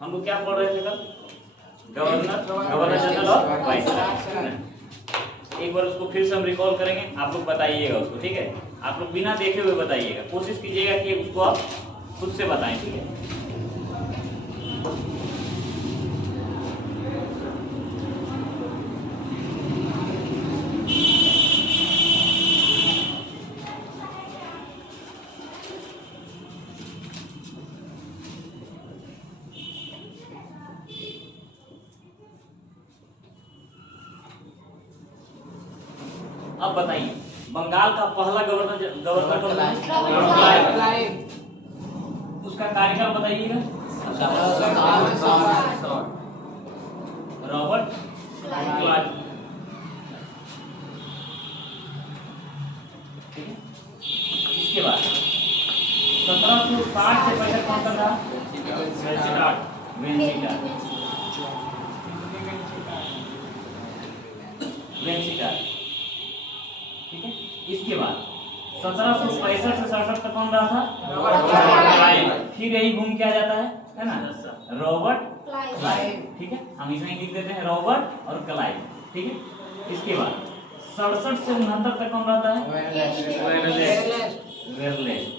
हम लोग क्या पढ़ रहे थे कल? गवर्नर जनरल और वाइसरॉय। एक बार उसको फिर से हम रिकॉल करेंगे, आप लोग बताइएगा उसको, ठीक है? आप लोग बिना देखे हुए बताइएगा, कोशिश कीजिएगा कि उसको आप खुद से बताएं, ठीक है? अब बताइए, बंगाल का पहला गवर्नर कौन था? उसका कार्यकाल बताइएगा। Robert Clive. ठीक है, इसके बाद 1760 से पहले कौन सा था? वेंसिटार। ठीक है, इसके बाद 1765 से 67 तक कौन रहा था? फिर यही घूम के आ जाता है ना? Robert Clive. ठीक है, हम इसमें लिख देते हैं रॉबर्ट और क्लाइव। ठीक है, इसके बाद 67 से 69 तक कौन रहता है? वेरलेस्ट।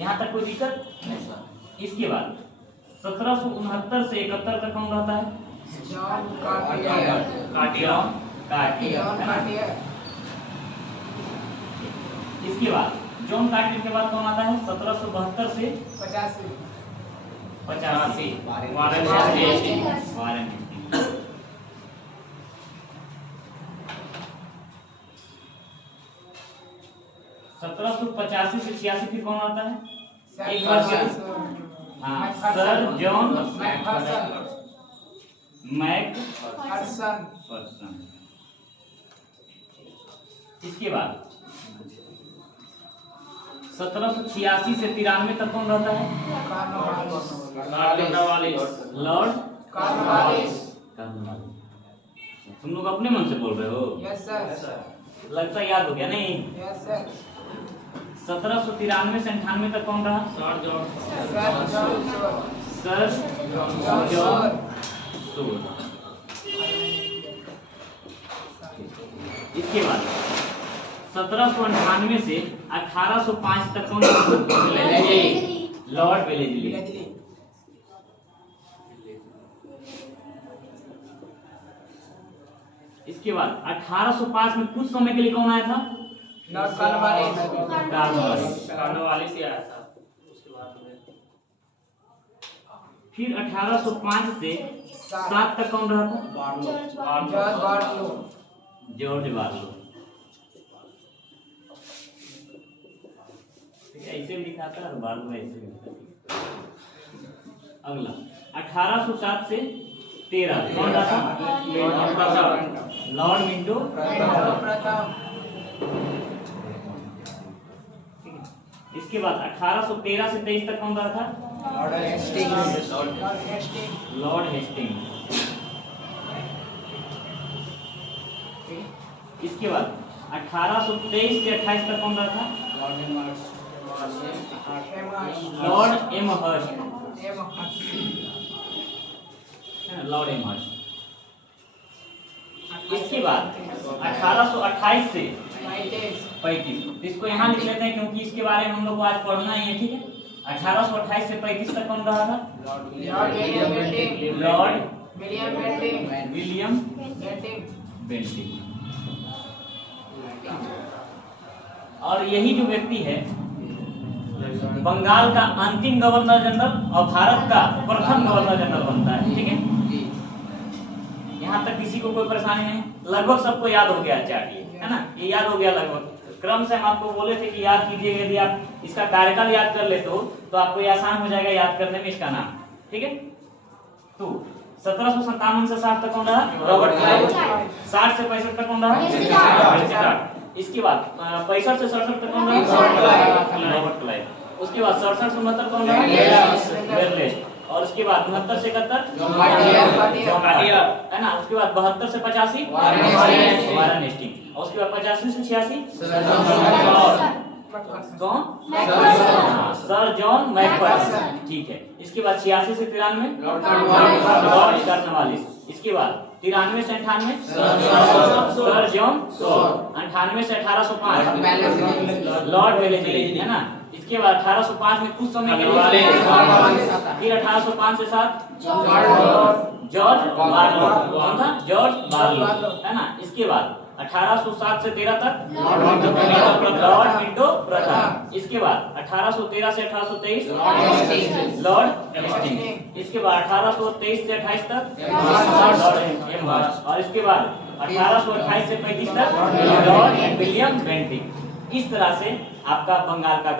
यहाँ तक कोई दिक्कत नहीं। इसके बाद 1769 से 71 तक कौन रहता है? John Cartier. इसके बाद जॉन कार्टियर के बाद कौन आता है? 1772 से 85 वारेन हेस्टिंग। 1785 से 86 फिर कौन आता है? एक बार सर जॉन मैकफर्सन। इसके बाद 1786 से 93 तक कौन रहता है? Lord Cornwallis. तुम लोग अपने मन से बोल रहे हो? Yes sir. लगता याद हो गया नहीं? Yes sir. 1793 से 98 तक कौन रहा? Sir John Stuart. इसके बाद 1798 से 1805 तक कौन? Lord Wellesley. इसके बाद 1805 में कुछ समय के लिए कौन आया था? लॉर्ड कॉर्नवालिस ही आया था। उसके बाद में फिर 1805 से 7 तक कौन रहा था? George Barlow. ऐसे लिखा था और बार्लो ऐसे लिखा था। अगला 1807 से 13 कौन रहा था? लॉर्ड मिंटो प्रथम। इसके बाद 1813 से 23 तक कौन रहा था? Lord Hastings. इसके बाद 1823 से 28 तक कौन रहा था? Lord Amherst. Lord Amherst. इसके बाद 1828 से 35, इसको यहाँ लिख लेते हैं क्योंकि इसके बारे में हम लोग को आज पढ़ना ही है। ठीक है, 1828 से 35 तक कौन रहा था? Lord William Bentinck. और यही जो व्यक्ति है बंगाल का अंतिम गवर्नर जनरल और भारत का प्रथम गवर्नर जनरल बनता है। ठीक है, यहाँ तक किसी को कोई परेशानी नहीं? लगभग सबको याद हो गया चार्ट, है ना? ये याद हो गया लगभग। क्रम से हम आपको बोले थे कि याद कीजिएगा, यदि आप इसका कार्यकाल याद कर लेते हो तो आपको ये आसान हो जाएगा याद करने में इसका नाम। ठीक है, तो 1757 से 60 तक कौन रहा? Robert Clive. 60 से 65 तक कौन रहा? इसके बाद 65 से 67 तक कौन रहा? Robert Clive. उसके बाद 67 से 69 कौन रहा? वेरलेस्ट। और उसके बाद 69 से 71 जॉन कार्टियर, है ना? उसके बाद 72 से 85 वारेन हेस्टिंग। और उसके बाद 85 से 86 कौन? सर जॉन मैकफर्सन, ठीक है। इसके बाद 86 से 93 लॉर्ड कॉर्नवालिस। Lord Cornwallis. इसके बाद 93 से 98 सर जॉन सॉ। 98 से 1805 लॉर्ड वेलेस्ली, है ना। इसके बाद 1805 में कुछ समय के लिए फिर 1805 से 7 जॉर्ज बार्लो, कौन था? जॉर्ज बार्लो, है ना। इसके बाद 1807 से 13 तक लॉर्ड विंडो प्रथम। इसके बाद 1813 से 1823 लॉर्ड हेस्टिंग्स। इसके बाद 1823 से 28 तक लॉर्ड एम्बर्स। और इसके बाद 1828 से 35 तक लॉर्ड विलियम बेंटिक। इस तरह से आपका बंगाल का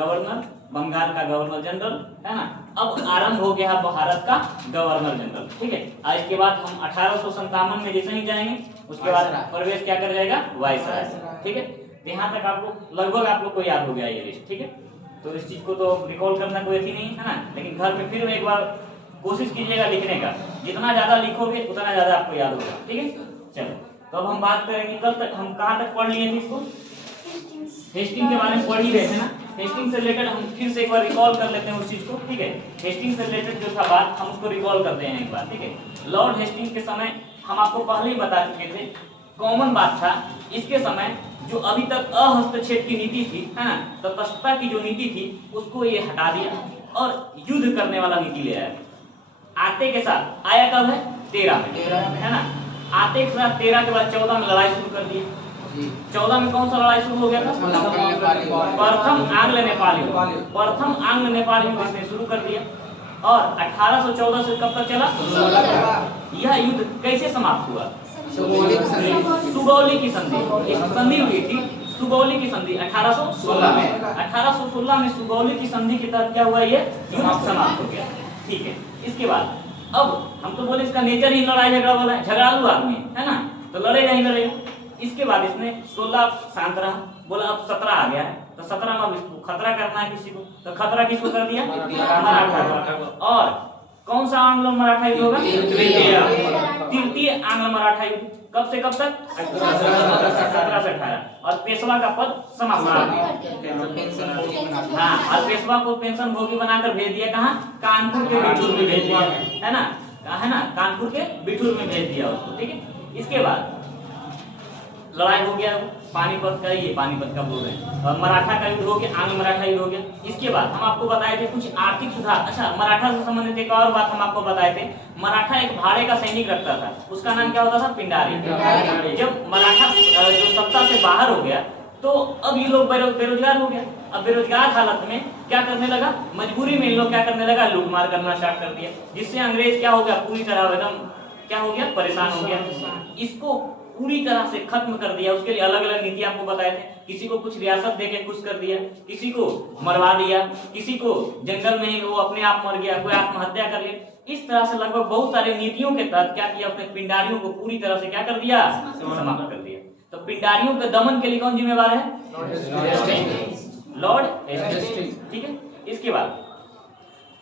गवर्नर जनरल, है ना। अब आरंभ हो गया भारत का गवर्नर जनरल, ठीक है। और इसके बाद हम 1857 में जैसे ही जाएंगे उसके बाद प्रवेश क्या कर जाएगा? वायसराय, ठीक है। तो यहाँ तक आप लोग को याद हो गया ये लिस्ट, ठीक है। तो इस चीज को तो रिकॉल करना कोई थी नहीं, है ना। लेकिन घर में फिर एक बार कोशिश कीजिएगा लिखने का, जितना ज्यादा लिखोगे उतना ज्यादा आपको याद होगा, ठीक है। चलो, तो अब हम बात करेंगे कल तक हम कहाँ तक पढ़ लिए थे इसको? हेस्टिंग के बारे में पढ़ ही रहे थे ना। हेस्टिंग से रिलेटेड हम फिर से एक बार रिकॉल कर लेते हैं उस चीज को, ठीक है। हेस्टिंग से रिलेटेड जो था बात हम उसको रिकॉल करते हैं एक बार, ठीक है। लॉर्ड हेस्टिंग के समय हम आपको पहले ही बता चुके थे, कॉमन बात था इसके समय जो अभी तक अहस्तक्षेप की नीति थी, है ना, तटस्थता की जो नीति थी उसको ये हटा दिया और युद्ध करने वाला नीति ले आया। आते के साथ आया कब है? 13 में, है ना। आते के साथ 13 के बाद 14 में लड़ाई शुरू कर दी। 14 में कौन सा लड़ाई शुरू हो गया था? प्रथम आंग्ल नेपाल युद्ध। प्रथम आंग्ल नेपाल युद्ध इसने शुरू कर दिया। और 1814 से कब तक चला? यह युद्ध कैसे समाप्त हुआ? सुगौली की संधि, एक संधि हुई थी, सुगौली की संधि 1816 में। 1816 में सुगौली की संधि के तहत क्या हुआ? ये युद्ध समाप्त हो गया, ठीक है। इसके बाद अब हम तो बोले इसका नेचर ही लड़ाई झगड़ा वाला है, झगड़ालू आदमी है ना, तो लड़ेगा ही लड़ेगा। इसके बाद इसने 16 शांत रहा, बोला अब 17 आ गया है, तो 17 में अब इसको खतरा करना है किसी को, तो खतरा किसको कर दिया? मराठा। और कौन सा आंग्लो मराठा युद्ध होगा? तृतीय आंग्लो मराठा युद्ध। कब से कब तक? 17 से 18। और पेशवा का पद समाप्त कर दिया। हाँ, और पेशवा को पेंशन भोगी बनाकर भेज दिया कहाँ? कानपुर के बिठूर में भेज दिया, है ना, है ना, कानपुर के बिठूर में भेज दिया उसको, ठीक है। इसके बाद लड़ाई हो गया पानीपत का, ये पानीपत का बोल रहे हैं, और मराठा का युद्ध हो गया, आंग्ल मराठा युद्ध हो गया। इसके बाद हम आपको बताए थे कुछ आर्थिक सुधार। अच्छा, मराठा से संबंधित एक और बात हम आपको बताए थे, मराठा एक भाड़े का सैनिक रखता था, उसका नाम क्या होता था? पिंडारी। जब मराठा जो सत्ता से बाहर हो गया तो अब ये लोग बेरोजगार हो गया। अब बेरोजगार हालत में क्या करने लगा? मजबूरी में इन लोग क्या करने लगा? लूटमार करना स्टार्ट कर दिया, जिससे अंग्रेज क्या हो गया? पूरी तरह एकदम क्या हो गया? परेशान हो गया। इसको पूरी तरह से खत्म कर दिया। उसके लिए अलग अलग नीति आपको बताए थे, किसी को कुछ रियासत देके खुश कर दिया, किसी को मरवा दिया, किसी को जंगल में ही वो अपने आप मर गया, कोई आत्महत्या कर लिया। इस तरह से लगभग बहुत सारे नीतियों के तहत क्या किया? उसने पिंडारियों को पूरी तरह से क्या कर दिया? समाप्त कर दिया। तो पिंडारियों के दमन के लिए कौन जिम्मेवार है? लॉर्ड हेस्टिंग्स, ठीक है। इसके बाद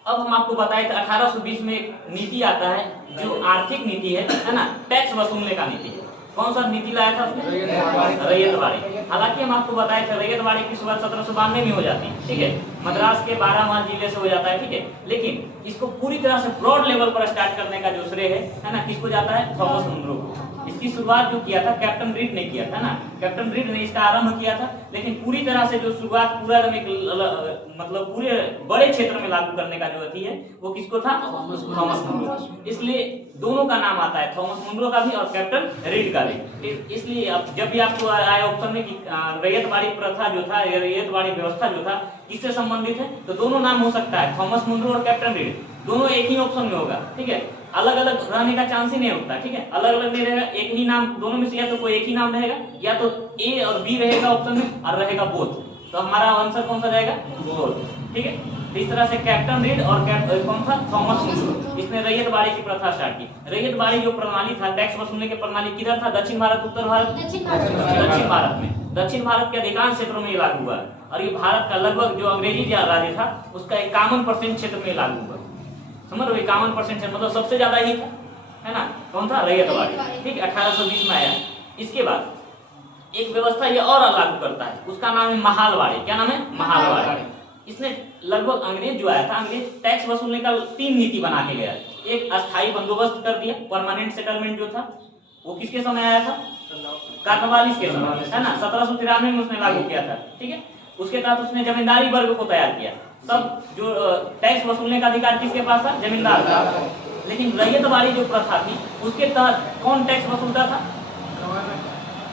अब हम आपको बताए थे 1820 में एक नीति आता है जो आर्थिक नीति है ना, टैक्स वसूलने का नीति है। कौन सा नीति लाया था उसने? रैयतवाड़ी। हालांकि हम आपको बताए थे रैयतवाड़ी की शुरुआत 1792 में हो जाती है, ठीक है। मद्रास के 12 जिले से हो जाता है, ठीक है। लेकिन इसको पूरी तरह से ब्रॉड लेवल पर स्टार्ट करने का जो श्रेय है ना, किसको जाता है? थॉमस मुनरो को। इसकी शुरुआत जो किया था कैप्टन रीड ने किया था ना, कैप्टन रीड ने इसका आरंभ किया था। लेकिन पूरी तरह से जो शुरुआत पूरा मतलब पूरे बड़े क्षेत्र में लागू करने का जो अथी है वो किसको था? Thomas Munro. इसलिए दोनों का नाम आता है, थॉमस मुनरो का भी और कैप्टन रीड का भी। इसलिए अब जब भी आपको आया ऑप्शन में कि रैयतवाड़ी प्रथा जो था, रैयतवाड़ी व्यवस्था जो था किससे संबंधित है, तो दोनों नाम हो सकता है, थॉमस मुनरो और कैप्टन रीड, दोनों एक ही ऑप्शन में होगा, ठीक है। अलग अलग रहने का चांस ही नहीं होता, ठीक है। अलग अलग नहीं रहेगा, एक ही नाम दोनों में से या तो कोई एक ही नाम रहेगा या तो ए और बी रहेगा ऑप्शन में और रहेगा बोथ। तो हमारा आंसर कौन सा जाएगा? बोथ, ठीक है। इस तरह से कैप्टन रीड और कौन था? Thomas Munro. इसने रैयतवाड़ी की प्रथा स्टार्ट की। रैयतवाड़ी जो प्रणाली था, टैक्स वसूलने की प्रणाली किधर था? दक्षिण भारत, उत्तर भारत? दक्षिण भारत में। दक्षिण भारत के अधिकांश क्षेत्रों में लागू हुआ और ये भारत का लगभग जो अंग्रेजी राज्य था उसका 51% क्षेत्र में लागू हुआ। समझ लो, 51% मतलब सबसे ज्यादा ही था, है ना। कौन था? रैयतवाड़ी, ठीक है। 1820 में आया। इसके बाद एक व्यवस्था ये और लागू करता है, उसका नाम है महालवाड़ी। क्या नाम है? महालवाड़ी। इसने लगभग अंग्रेज जो आया था, अंग्रेज टैक्स वसूलने का 3 नीति बना के गया। एक अस्थायी बंदोबस्त कर दिया, परमानेंट सेटलमेंट जो था वो किसके समय आया था, कार्नवालिस के समय, है ना, 1793 में उसने लागू किया था, ठीक है। उसके तहत उसने जमींदारी वर्ग को तैयार किया, सब जो टैक्स वसूलने का अधिकार किसके पास था, जमींदार का। लेकिन रैयतवाड़ी जो प्रथा थी उसके तहत कौन टैक्स वसूलता था,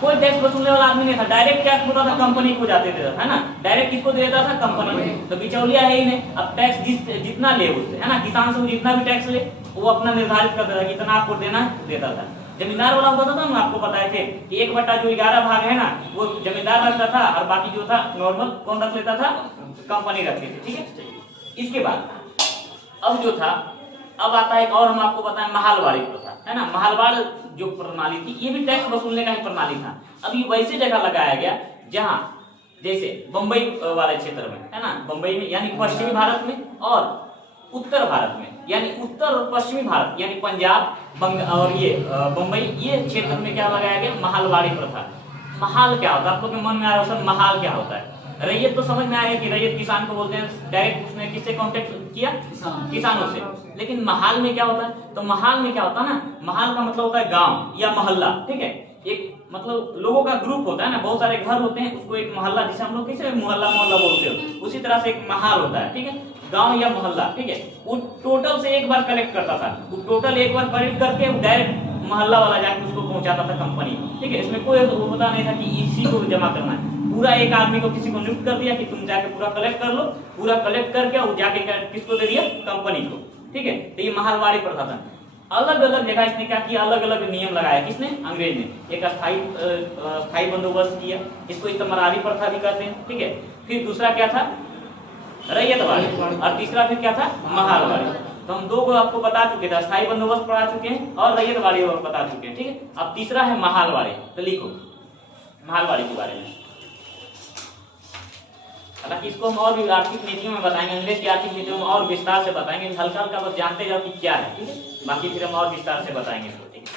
कोई टैक्स वसूलने वाला आदमी नहीं था, डायरेक्ट टैक्स होता था कंपनी को जाते देता था, है ना, डायरेक्ट किसको दे देता था, कंपनी को। तो बिचौलिया है ही नहीं। अब टैक्स जितना ले उससे, है ना, किसान से वो जितना भी टैक्स ले वो अपना निर्धारित कर देता, कितना आपको देना देता था। जमींदार वाला होता था ना, आपको बताए थे कि 1/11 भाग है ना वो जमींदार रखता था और बाकी जो था नॉर्मल कौन रख लेता था, कंपनी रखती थी, ठीक है। इसके बाद अब जो था, अब आता है एक और, हम आपको बताएं महालवाड़ी प्रथा, है ना। महालवाड़ जो प्रणाली थी ये भी टैक्स वसूलने का ही प्रणाली था। अब ये वैसे जगह लगाया गया जहां जैसे बंबई वाले क्षेत्र में, है ना, बंबई में यानी पश्चिमी भारत में, और उत्तर भारत में यानी उत्तर और पश्चिमी भारत यानी पंजाब, और ये बंबई, ये क्षेत्र में क्या लगाया गया, महालवाड़ी प्रथा। महाल क्या होता है, आप लोग के मन में आ रहा है महाल क्या होता है। रैयत तो समझ में आया कि रैयत किसान को बोलते हैं, डायरेक्ट उसने किससे कांटेक्ट किया, किसानों से। लेकिन महाल में क्या होता है, तो महाल में क्या होता है ना, महाल का मतलब होता है गांव या मोहल्ला, ठीक है। एक मतलब लोगों का ग्रुप होता है ना, बहुत सारे घर होते हैं, उसको एक मोहल्ला, जिसे हम लोग किसे मोहल्ला मोहल्ला बोलते हो, उसी तरह से एक महाल होता है, ठीक है, गांव या मोहल्ला, ठीक है। वो टोटल से एक बार कलेक्ट करता था, वो टोटल एक बार कलेक्ट करके डायरेक्ट मोहल्ला वाला जाके उसको पहुंचाता था कंपनी, ठीक है। इसमें कोई वो पता नहीं था कि इसी को जमा करना है, पूरा एक आदमी को किसी को नियुक्त कर दिया कि तुम जाके पूरा कलेक्ट कर लो, पूरा कलेक्ट करके वो जाके किसको दे दिया, कंपनी को, ठीक है। तो ये महालवाड़ी प्रथा था। अलग अलग जगह इसने क्या किया, अलग अलग नियम लगाया, किसने, अंग्रेज ने। एक स्थायी बंदोबस्त किया, इसको इस्तेमारी प्रथा भी कहते हैं, ठीक है। फिर दूसरा क्या था, रैयतवाड़ी, और तीसरा फिर क्या था, महालवाड़ी। तो हम 2 को आपको बता चुके थे, स्थायी बंदोबस्त पढ़ा चुके हैं और रैयतवाड़ी बता चुके हैं, ठीक है। अब तीसरा है महालवाड़ी, तो लिखो महालवाड़ी के बारे में। हालांकि इसको हम और भी आर्थिक नीतियों में बताएंगे, अंग्रेज की आर्थिक नीतियों में और विस्तार से बताएंगे, हल्का हल्का बस जानते जाओ कि क्या है, ठीक है। बाकी फिर हम और विस्तार से बताएंगे इसको, ठीक है।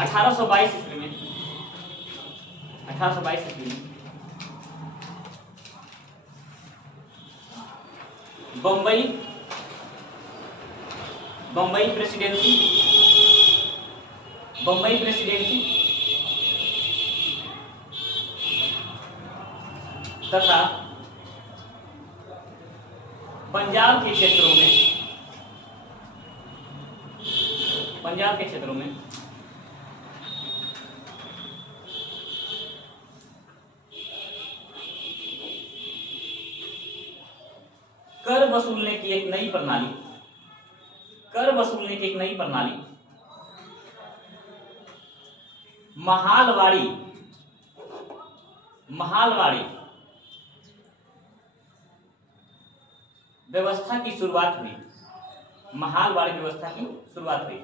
1822 ईस्वी में, 1822 ईस्वी में बम्बई प्रेसिडेंसी तथा पंजाब के क्षेत्रों में कर वसूलने की एक नई प्रणाली महालवाड़ी व्यवस्था की शुरुआत हुई। महालवाड़ी व्यवस्था की शुरुआत हुई,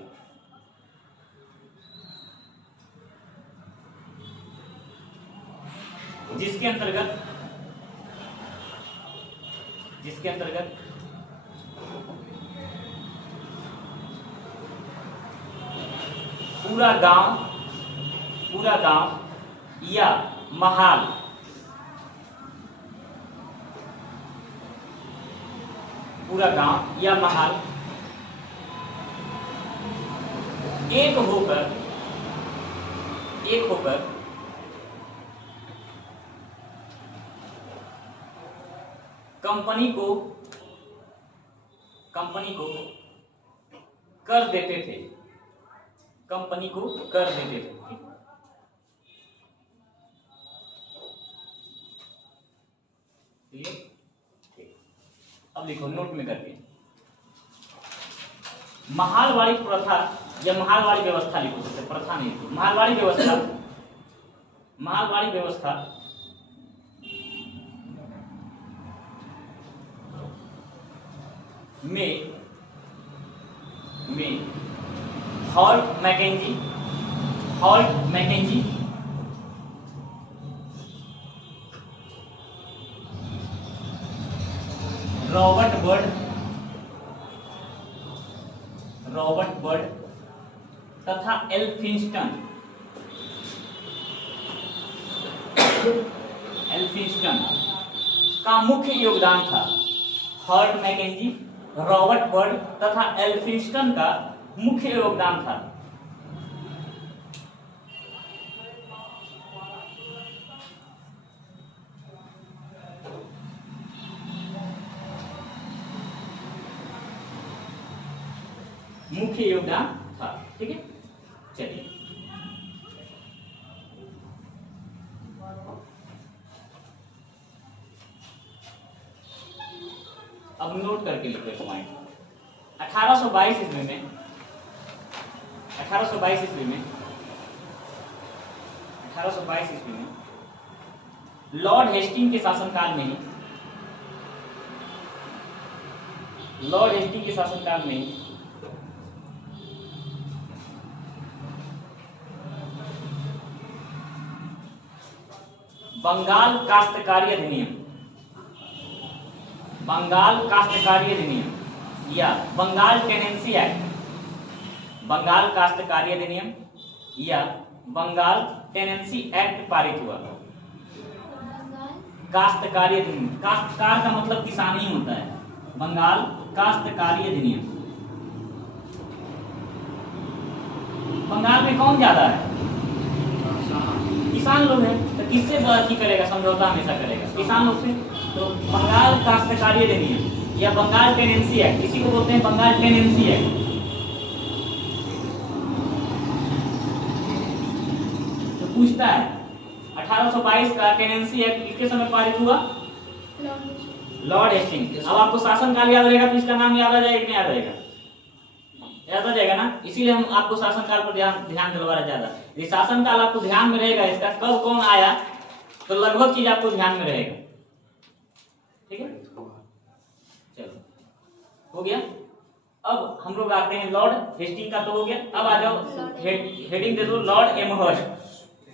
जिसके अंतर्गत पूरा गांव या महाल एक होकर कंपनी को कर देते थे, ठीक। अब लिखो नोट में करके, महालवाड़ी प्रथा या महालवाड़ी व्यवस्था लिखो, सबसे प्रथा नहीं लिखो, महालवाड़ी व्यवस्था में हॉल्ट मैकेंजी, रॉबर्ट बर्ड तथा एल्फिंस्टन एल्फिंस्टन का मुख्य योगदान था। हर्ट मैकेंजी, रॉबर्ट बर्ड तथा एल्फिंस्टन का मुख्य योगदान था। मुख्य योगदान था। ठीक है, चलिए अब नोट करके लिखो पॉइंट। 1822 ईस्वी में 1822 ईस्वी में 1822 ईस्वी में लॉर्ड हेस्टिंग के शासनकाल में ही बंगाल काश्तकारी अधिनियम या बंगाल टेनेंसी एक्ट, बंगाल काश्तकारी अधिनियम या बंगाल टेनेंसी एक्ट पारित हुआ। काश्तकारी अधिनियम, काश्तकार का मतलब किसान ही होता है। बंगाल काश्तकारी अधिनियम। बंगाल में कौन ज्यादा है? किसान लोग हैं। तो किससे अथी करेगा? समझौता हमेशा करेगा किसान लोग से। तो बंगाल काश्तकारी अधिनियम या बंगाल टेनेंसी एक्ट, इसी को बोलते हैं बंगाल टेनेंसी एक्ट। तो पूछता है 1822 का टेनेंसी एक्ट किसके समय पारित हुआ? Lord Hastings. अब आपको शासनकाल याद रहेगा तो इसका नाम याद आ जाएगा कि नहीं याद रहेगा? याद आ जाएगा ना, इसीलिए हम आपको शासनकाल पर ध्यान दिलवा रहे ज्यादा। ये शासनकाल आपको ध्यान में रहेगा, इसका कब कौन आया तो लगभग चीज आपको ध्यान में रहेगा। ठीक है, चलो हो गया। अब हम लोग आते हैं लॉर्ड हेस्टिंग का तो हो गया। अब आ जाओ हेडिंग दे दो लॉर्ड एमहर्स्ट।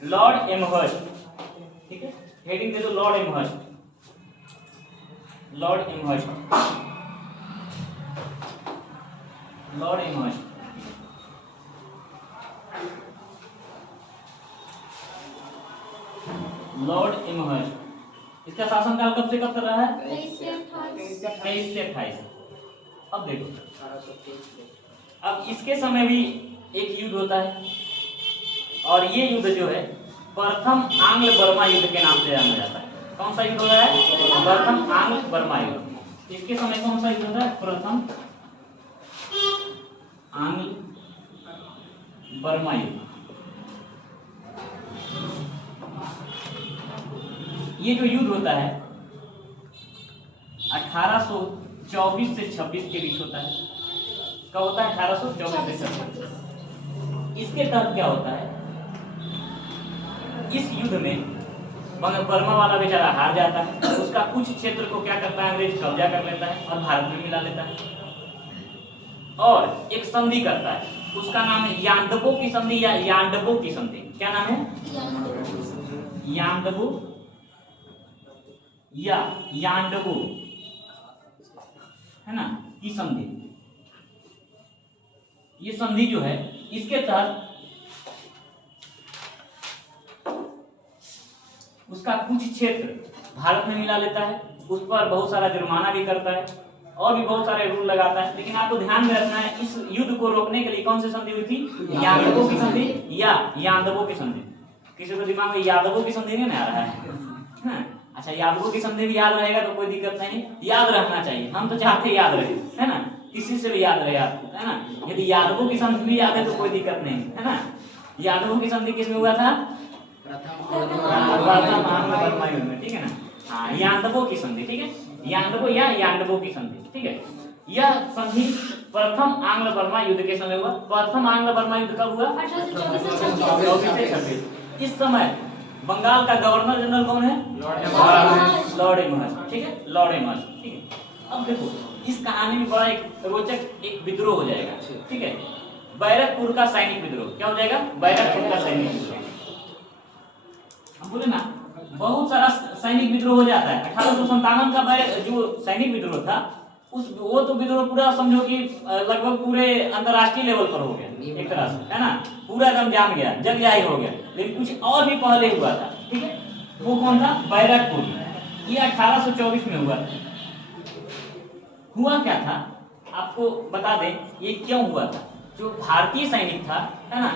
लॉर्ड एमहर्स्ट, ठीक है, हेडिंग दे दो Lord Amherst. Lord Amherst, Lord Amherst. Lord Amherst इसका शासनकाल कब से कब तक रहा है? 23 से 28। अब देखो, अब इसके समय भी एक युद्ध होता है और ये युद्ध जो है प्रथम आंग्ल बर्मा युद्ध के नाम से जाना जाता है। कौन सा युद्ध हो रहा है? प्रथम आंग्ल बर्मा युद्ध। इसके समय कौन सा युद्ध होता है? प्रथम आंग्ल बर्मा युद्ध। ये जो युद्ध होता है 1824 से 26 के बीच होता है। कब होता है? 1824 से 26। इसके तहत क्या होता है? इस युद्ध में बर्मा वाला बेचारा हार जाता है। उसका कुछ क्षेत्र को क्या करता है? अंग्रेज कब्जा कर लेता है और भारत में मिला लेता है और एक संधि करता है। उसका नाम है यांडबो की संधि या यांडबो की संधि। क्या नाम है? यांडबो या यांडबो, है ना, की संधि। ये संधि जो है इसके तहत उसका कुछ क्षेत्र भारत में मिला लेता है, उस पर बहुत सारा जुर्माना भी करता है और भी बहुत सारे रूल लगाता है। लेकिन आपको ध्यान में रखना है इस युद्ध को रोकने के लिए कौन सी संधि हुई थी? यादवों की संधि या यादवों की संधि। किसी को दिमाग में यादवों की संधि नहीं आ रहा है? अच्छा, यादवों की संधि भी याद रहेगा तो कोई दिक्कत नहीं, याद रखना चाहिए। हम तो चाहते याद रहे, है ना, किसी से भी याद रहे आपको, है ना। यदि यादवों की संधि भी याद है तो कोई दिक्कत नहीं, है ना। यादवों की संधि किसमें हुआ था? प्रथम आंग्ल बर्मा युद्ध में, ठीक है ना। हाँ, यादवों की संधि, ठीक है, यादवों या यादवों की संधि, ठीक है। यह संधि प्रथम आंग्ल बर्मा युद्ध के समय हुआ। प्रथम आंग्ल बर्मा युद्ध कब हुआ? 1824 से 26। इस समय बंगाल का गवर्नर जनरल कौन है? लॉर्ड एमहर्स्ट, ठीक है, लॉर्ड एमहर्स्ट, ठीक है। अब देखो इस कहानी में बड़ा एक रोचक एक विद्रोह हो जाएगा, ठीक है। बैरकपुर का सैनिक विद्रोह। क्या हो जाएगा? बैरकपुर का सैनिक विद्रोह। हम बोले ना बहुत सारा सैनिक विद्रोह हो जाता है। 1857 का जो सैनिक विद्रोह था वो तो विद्रोह पूरा समझो कि लगभग पूरे अंतरराष्ट्रीय लेवल पर हो गया एक तरह से, है ना, पूरा एकदम जाम गया, जग जाहिर हो गया। लेकिन कुछ और भी पहले हुआ था, ठीक है। वो कौन था? बैरकपुर। ये 1824 में हुआ था। हुआ क्या था आपको बता दें, ये क्यों हुआ था। जो भारतीय सैनिक था, है ना,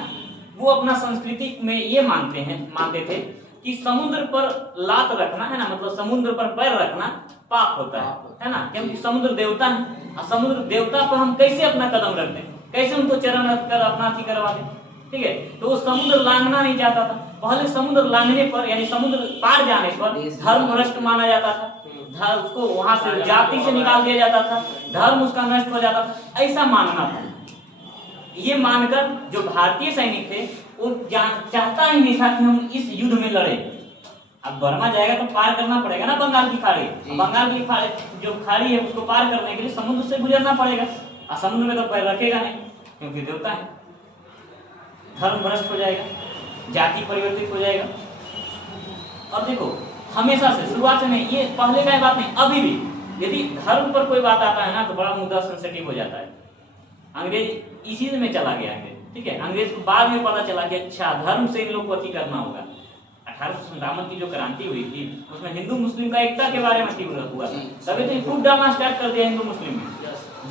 वो अपना संस्कृति में ये मानते थे कि समुद्र पर लात रखना, है ना, मतलब समुद्र पर पैर रखना पाप होता है ना, क्योंकि समुद्र देवता है। और समुद्र देवता पर हम कैसे अपना कदम रख दें, कैसे उनको चरण रख कर अपना अथी करवा दें, ठीक है। तो वो समुद्र लांघना नहीं चाहता था। पहले समुद्र लांघने पर, यानी समुद्र पार जाने पर धर्म भ्रष्ट माना जाता था, धर्म उसको वहां से जाति से निकाल दिया जाता था, धर्म उसका नष्ट हो जाता था, ऐसा मानना था। ये मानकर जो भारतीय सैनिक थे वो चाहता ही नहीं था कि हम इस युद्ध में लड़े। अब बर्मा जाएगा तो पार करना पड़ेगा ना बंगाल की खाड़ी। बंगाल की खाड़ी जो खाड़ी है उसको पार करने के लिए समुद्र से गुजरना पड़ेगा, और समुद्र में तो पैर रखेगा नहीं क्योंकि देवता है। धर्म भ्रष्ट हो जाएगा, जाति परिवर्तित हो जाएगा। और देखो हमेशा से शुरुआत से नहीं, ये पहले का बात नहीं, अभी भी यदि धर्म पर कोई बात आता है ना तो बड़ा मुद्दा सेंसिटिव हो जाता है। अंग्रेज इसी में चला गया अंग्रेज, ठीक है। अंग्रेज को बाद में पता चला कि अच्छा धर्म से इन लोग को अति करना होगा। 1857 की जो क्रांति हुई थी उसमें हिंदू मुस्लिम का एकता के बारे में हुआ, तभी तो फूट डालना स्टार्ट कर दिया हिंदू मुस्लिम में।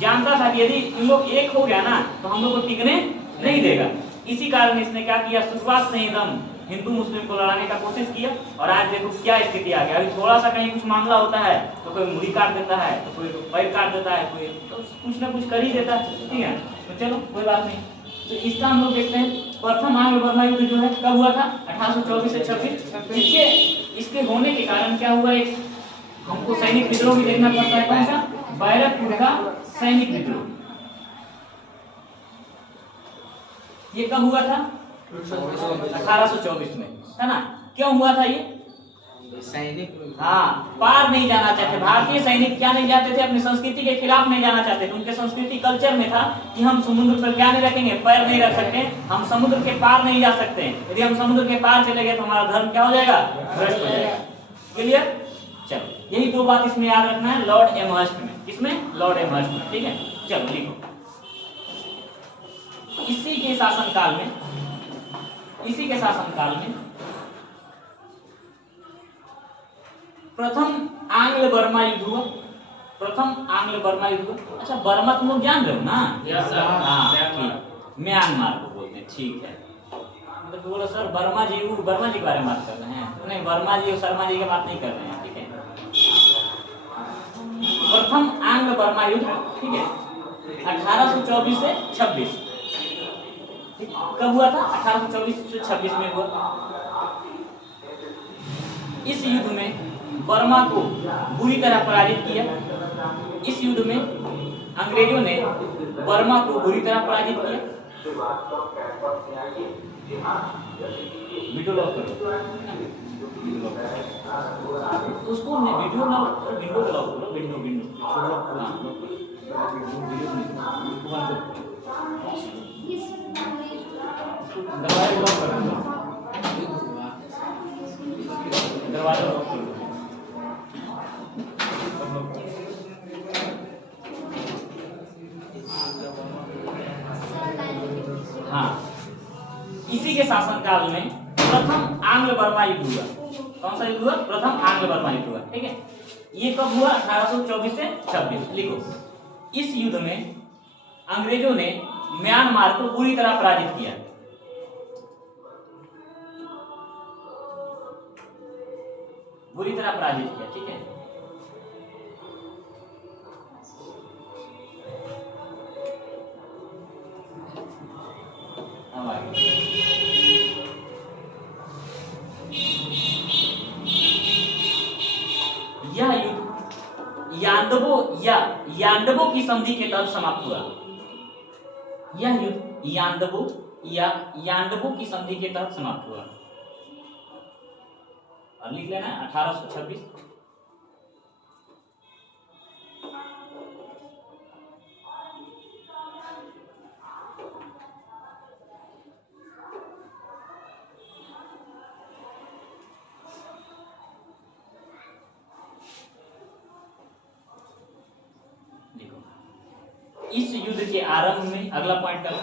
जानता था कि यदि इन लोग एक हो गया ना तो हम लोग को टिकने नहीं देगा। इसी कारण इसने क्या किया, शुरुआत से एकदम हिंदू मुस्लिम को लड़ाने का कोशिश किया, और आज देखो क्या स्थिति आ गया। अभी थोड़ा सा कहीं कुछ मामला होता है तो कोई मुड़ी काट देता है, तो कोई पैर काट देता है, कोई तो कुछ ना कुछ कर ही देता है, ठीक है। तो चलो कोई बात नहीं। तो इसका हम लोग देखते हैं प्रथम आंग्ल बर्मा युद्ध जो है कब हुआ था, 1824 से 26। इसके होने के कारण क्या हुआ, एक हमको सैनिक विद्रोह भी देखना पड़ता है। कौन सा? बैरकपुर का सैनिक विद्रोह। ये कब हुआ था? 1824 में, है ना। क्यों हुआ था ये? सैनिक हाँ, पार नहीं जाना चाहते भारतीय सैनिक। क्या नहीं चाहते थे? अपनी संस्कृति के खिलाफ नहीं जाना चाहते थे। उनके संस्कृति कल्चर में था कि हम समुद्र पर क्या नहीं रखेंगे, पैर नहीं रख सकते, हम समुद्र के पार नहीं जा सकते। यदि हम समुद्र के पार चले गए तो हमारा धर्म क्या हो जाएगा, भ्रष्ट हो जाएगा। क्लियर? चलो यही दो बात इसमें याद रखना है लॉर्ड एमहर्स्ट में। किसमें? लॉर्ड एमहर्स्ट में, ठीक है। चलो लिखो, इसी के शासनकाल में प्रथम आंग्ल बर्मा युद्ध हुआ। प्रथम आंग्ल बर्मा युद्ध हुआ। अच्छा, बर्मा तुम लोग जान रहे हो ना? Yes sir. हाँ ठीक, म्यांमार को बोलते हैं, ठीक है। मतलब बोलो सर वर्मा जी के बारे में बात कर रहे हैं? नहीं, वर्मा जी और शर्मा जी की बात नहीं कर रहे हैं, ठीक है। प्रथम आंग्ल बर्मा युद्ध, ठीक है, 1824 से 26 कब हुआ था? 1824 से 26 में हुआ। इस युद्ध में बर्मा को बुरी तरह पराजित किया। इस युद्ध में अंग्रेजों ने बर्मा को बुरी तरह पराजित किया। वीडियो लॉक करो, उसको वीडियो ना, विंडो लॉक करो, विंडो दरवाजा लॉक कर दो, दरवाजा लॉक कर दो। हाँ, इसी के शासनकाल में प्रथम आंग्ल बर्मा युद्ध हुआ। कौन सा युद्ध हुआ? प्रथम आंग्ल बर्मा युद्ध हुआ, ठीक है। ये कब हुआ? 1824 से 26। लिखो, इस युद्ध में अंग्रेजों ने म्यांमार को बुरी तरह पराजित किया। बुरी तरह पराजित किया, ठीक है। यह युद्ध यांडबो की संधि के तहत समाप्त हुआ। यह युद्ध यांडबो की संधि के तहत समाप्त हुआ। और लिख लेना 1826। इस युद्ध के आरंभ में, अगला पॉइंट करना,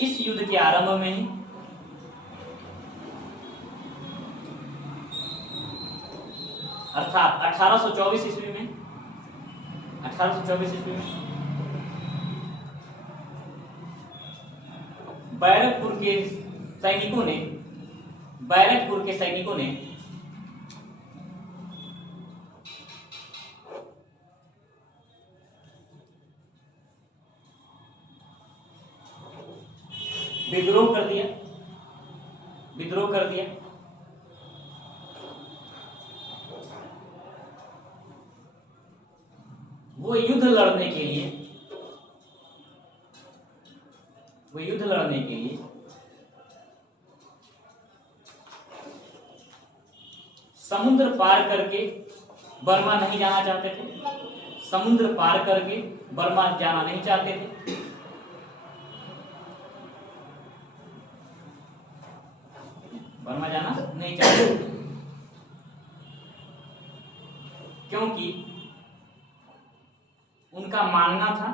इस युद्ध के आरंभ में ही अर्थात 1824 ईस्वी में 1824 ईस्वी में बैरकपुर के सैनिकों ने विद्रोह कर दिया। वो युद्ध लड़ने के लिए समुद्र पार करके बर्मा नहीं जाना चाहते थे। समुद्र पार करके बर्मा जाना नहीं चाहते थे। बर्मा जाना नहीं चाहते क्योंकि उनका मानना था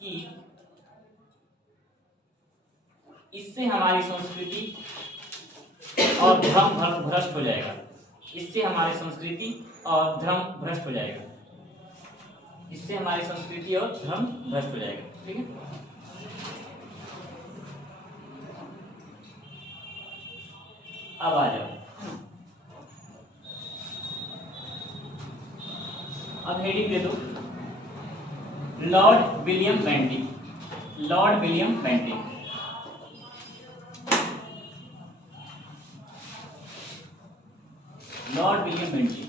कि इससे हमारी संस्कृति और धर्म भ्रष्ट हो जाएगा। इससे हमारी संस्कृति और धर्म भ्रष्ट हो जाएगा। ठीक है। अब आ जाओ, अब हेडिंग दे दो Lord William Bentinck. Lord William Bentinck Lord William Bentinck.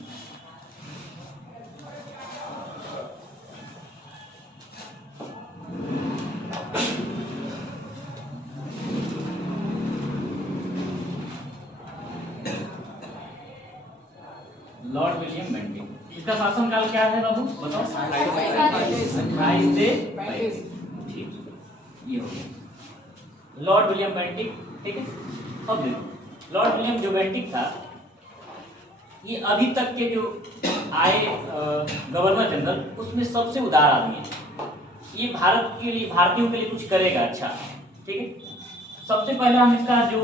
इसका शासनकाल क्या है बाबू, बताओ। 28 से 22। ठीक, ये हो गया लॉर्ड विलियम बेंटिक। ठीक है। अब देखो लॉर्ड विलियम जो बेंटिक था, ये अभी तक के जो आए गवर्नर जनरल उसमें सबसे उदार आदमी है। ये भारत के लिए, भारतीयों के लिए कुछ करेगा अच्छा। ठीक है। सबसे पहले हम इसका जो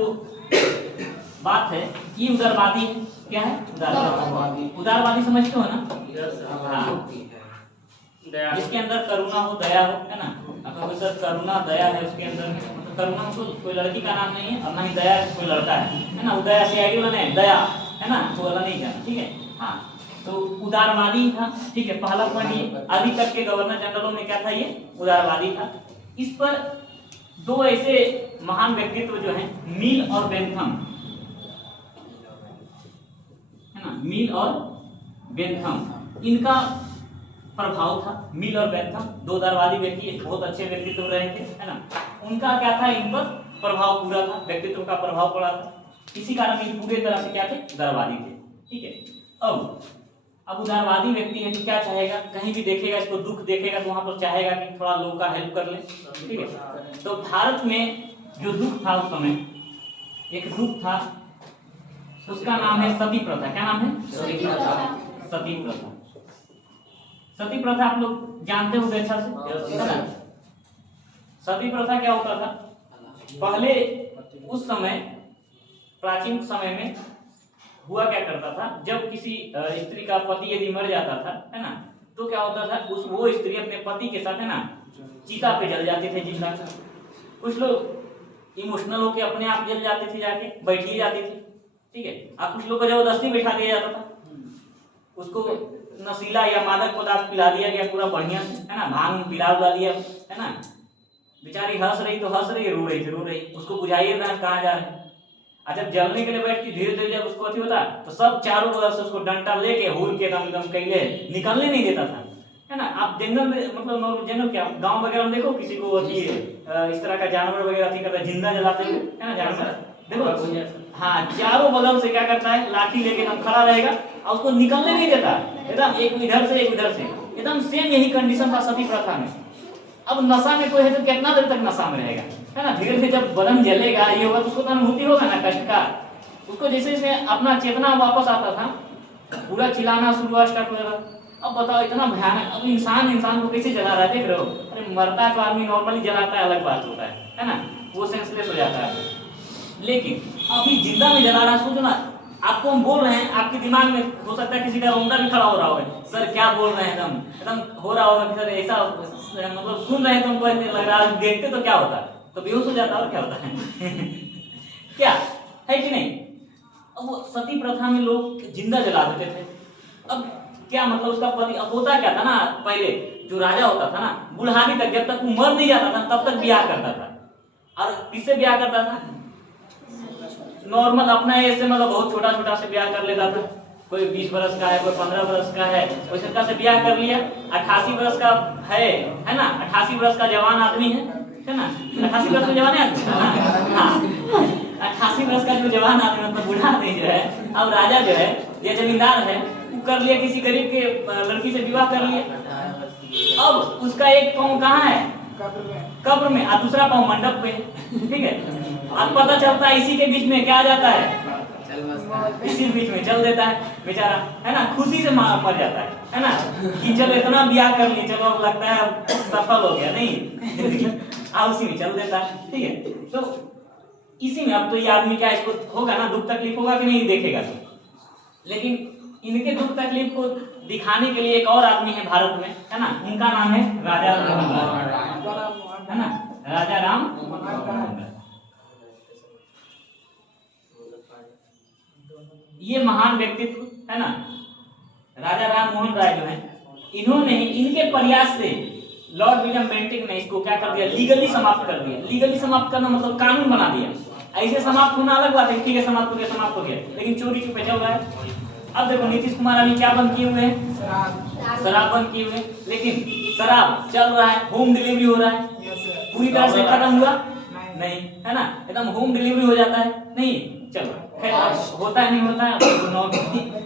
बात है, ये उदारवादी है। क्या है? उदारवादी समझते हो ना? हाँ। जिसके अंदर करुणा हो, दया हो, है ना। अगर सर करुणा दया है उसके अंदर, मतलब करुणा तो कोई लड़की का नाम नहीं है और ना ही दया कोई लड़का है ना। उदया CID वाला नहीं, दया है ना, तो वाला नहीं है। ठीक है। हाँ, तो उदारवादी था। ठीक है। पहला पॉइंट ये, अभी तक के गवर्नर जनरलों में क्या था, ये उदारवादी था। इस पर दो ऐसे महान व्यक्तित्व जो हैं, मील और बेंथम, है ना। मील और बेंथम, इनका प्रभाव था। मील और बेंथम दो उदारवादी व्यक्ति, बहुत अच्छे व्यक्तित्व रहे थे, है ना। उनका क्या था, इन पर प्रभाव पूरा था, व्यक्तित्व का प्रभाव पड़ा था। इसी कारण ये पूरे तरह से क्या थे, उदारवादी थे। ठीक है। अब उदारवादी व्यक्ति है तो क्या चाहेगा, कहीं भी देखेगा इसको दुख देखेगा तो वहां पर चाहेगा कि थोड़ा लोगों का हेल्प कर ले। ठीक है। तो भारत में जो दुख था उस समय, एक दुख था, उसका नाम है सती प्रथा। क्या नाम है? सती प्रथा। सती प्रथा आप लोग जानते होंगे अच्छा से। सती प्रथा क्या होता था, पहले उस समय प्राचीन समय में हुआ क्या करता था, जब किसी स्त्री का पति यदि मर जाता था, है ना, तो क्या होता था, वो स्त्री अपने पति के साथ, है ना, चिता पे जल जाते थे जिंदा। कुछ लोग इमोशनल होके अपने आप जल जाते थे, जाके बैठी जाती थी। ठीक है। और कुछ लोग को जबरदस्ती बैठा दिया जाता था, उसको नशीला या मादक पदार्थ पिला दिया गया पूरा बढ़िया से, है ना, भांग पिला दिया, है ना। बेचारी हंस रही तो हंस रही, रो रही, उसको बुझाइए ना कहाँ जा रहे। जब जलने के लिए बैठती, धीरे धीरे जब उसको अति होता तो सब चारों बगल से उसको डंटा लेके हुल के दम कैले निकलने नहीं देता था, है ना। आप जंगल में, मतलब जंगल क्या, गांव वगैरह में देखो किसी को अति इस तरह का जानवर वगैरह अति करता है, जिंदा जलाते हुए, है ना, जानवर देखो। हाँ, चारों बगल से क्या करता है, लाठी लेके एकदम खड़ा रहेगा और उसको निकलने नहीं देता, एकदम एक इधर से एक उधर से, एकदम सेम यही कंडीशन था सती प्रथा में। अब नशा में कोई है तो कितना देर तक नशा में रहेगा, है ना। धीरे धीरे जब बदन जलेगा, ये होगा तो उसको तो अनुभूति होगा ना कष्ट का। उसको जैसे अपना चेतना वापस आता था, पूरा चिल्लाना शुरू हुआ, स्टार्ट हो जाता। अब बताओ इतना भयानक, अब इंसान को कैसे जला रहा है, देख रहे हो। अरे मरता है तो आदमी नॉर्मली जलाता है, अलग बात होता है ना, वो सेंसलेस हो जाता है। लेकिन अभी जिंदा में जला रहा, सोचो ना, आपको हम बोल रहे हैं, आपके दिमाग में हो सकता है किसी का रोंगटा भी खड़ा हो रहा होगा, सर क्या बोल रहे हैं, एकदम एकदम हो रहा होगा कि सर ऐसा, मतलब सुन रहे हैं तो हमको ऐसे लग रहा है, देखते तो क्या होता, तो बेहोश हो जाता और क्या होता है क्या है कि नहीं। अब वो सती प्रथा में लोग जिंदा जला देते थे। अब क्या मतलब उसका पति, अब होता क्या था ना, पहले जो राजा होता था ना, बुढ़ापे तक, जब तक वो मर नहीं जाता था तब तक ब्याह करता था। और किससे ब्याह करता था? नॉर्मल अपना ऐसे, मतलब बहुत छोटा छोटा से ब्याह कर लेता था। कोई 20 बरस का है, कोई 15 बरस का है, कोई सरका से ब्याह कर लिया। 88 बरस का है ना, 88 बरस का जवान आदमी है ना, 88 बरस का जवान आदमी, हाँ 88 बरस का जो जवान आदमी, मतलब बूढ़ा आदमी जो है, अब राजा जो है या जमींदार है, वो कर लिया किसी गरीब के लड़की से विवाह कर लिया। अब उसका एक पाँव कहाँ है? कब्र में, और दूसरा पाँव मंडप पे, ठीक है। अब पता चलता है इसी के बीच में क्या आ जाता है, इसी बीच में चल देता है बेचारा, है ना, खुशी से मर जाता है ना, कि चलो इतना ब्याह कर लिए, चलो अब लगता है सफल हो गया, नहीं उसी में चल देता है, ठीक है। तो इसी में अब तो ये आदमी क्या, इसको होगा ना, दुख तकलीफ होगा कि नहीं, देखेगा तो। लेकिन इनके दुख तकलीफ को दिखाने के लिए एक और आदमी है भारत में, है ना, उनका नाम है राजा राम, है ना, राजा राम मोहन राय। ये महान व्यक्तित्व है ना, राजा राम मोहन राय जो है, इन्होंने, इनके प्रयास से लॉर्ड विलियम बेंटिक ने इसको क्या कर दिया, लीगली समाप्त कर दिया। लीगली समाप्त करना मतलब कानून बना दिया। ऐसे समाप्त होना अलग बात है, ठीक है समाप्त हो गया, लेकिन चोरी चुपे चल रहा है। अब देखो नीतीश कुमार अभी क्या बंद किए हुए हैं, शराब बंद किए हुए, लेकिन शराब चल रहा है, होम डिलीवरी हो रहा है, पूरी तरह से खत्म हुआ नहीं, है ना, एकदम होम डिलीवरी हो जाता है, नहीं चलो खैर होता है नहीं होता है,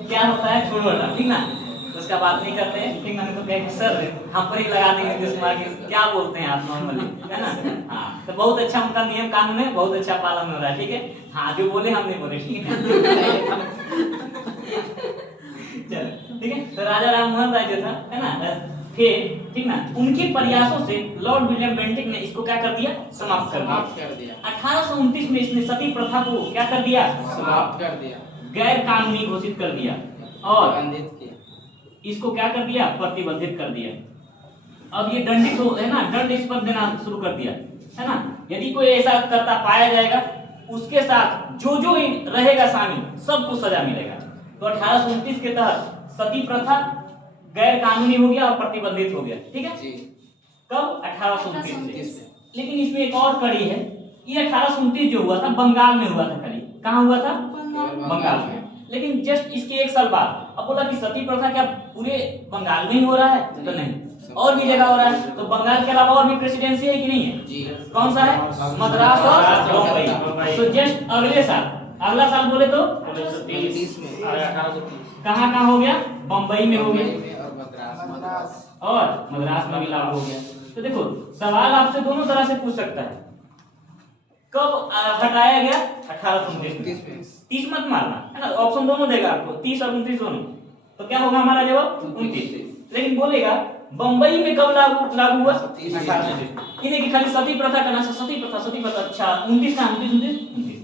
क्या होता है छोड़ो हटा, ठीक ना, उसका बात नहीं करते हैं, ठीक ना। तो कहेंगे सर हम पर ही लगा देंगे नीतीश कुमार की, क्या बोलते हैं आप नॉर्मली, है ना। हाँ तो बहुत अच्छा उनका नियम कानून है, बहुत अच्छा पालन हो रहा है, ठीक है। हाँ जो बोले हम नहीं बोले, ठीक है चलो ठीक है। तो राजा राम मोहन राय जो था, है ना, फिर ठीक ना, उनके प्रयासों से लॉर्ड विलियम बेंटिक ने इसको क्या कर दिया, समाप्त कर दिया। 1829 में इसने सती प्रथा को क्या कर दिया, समाप्त कर दिया, गैर कानूनी घोषित कर दिया और इसको क्या कर दिया, प्रतिबंधित कर दिया। अब ये दंडित हो, है ना, दंड इस पर देना शुरू कर दिया, है ना। यदि कोई ऐसा करता पाया जाएगा, उसके साथ जो जो रहेगा शामिल सबको सजा मिलेगा। तो 1829 के तहत सती प्रथा गैर कानूनी हो गया और प्रतिबंधित हो गया, ठीक है जी। कब? 1829 में। लेकिन इसमें एक और कड़ी है, ये 1829 जो हुआ था बंगाल में हुआ था, कड़ी कहाँ हुआ था, बंगाल में। लेकिन जस्ट इसके एक साल बाद अब बोला कि सती प्रथा क्या पूरे बंगाल में ही हो रहा है, तो नहीं और भी जगह हो रहा है। तो बंगाल के अलावा और भी प्रेसिडेंसी है कि नहीं है जी? कौन सा है? मद्रास और बम्बई। तो जस्ट अगले साल, अगला साल बोले तो 1830 में, 1830 कहाँ हो गया, बम्बई में हो गया और मद्रास में भी लागू हो गया। तो देखो सवाल आपसे दोनों तरह से पूछ सकता है, कब हटाया गया, 1829 में। 30 मत मारना, है ना, ऑप्शन दोनों देगा आपको, 30 और 29 दोनों। तो क्या होगा हमारा जवाब, 29। लेकिन बोलेगा बम्बई में कब लागू हुआ, 1829। इन्हें की खाली सती प्रथा करना, सती प्रथा, अच्छा 29 का 29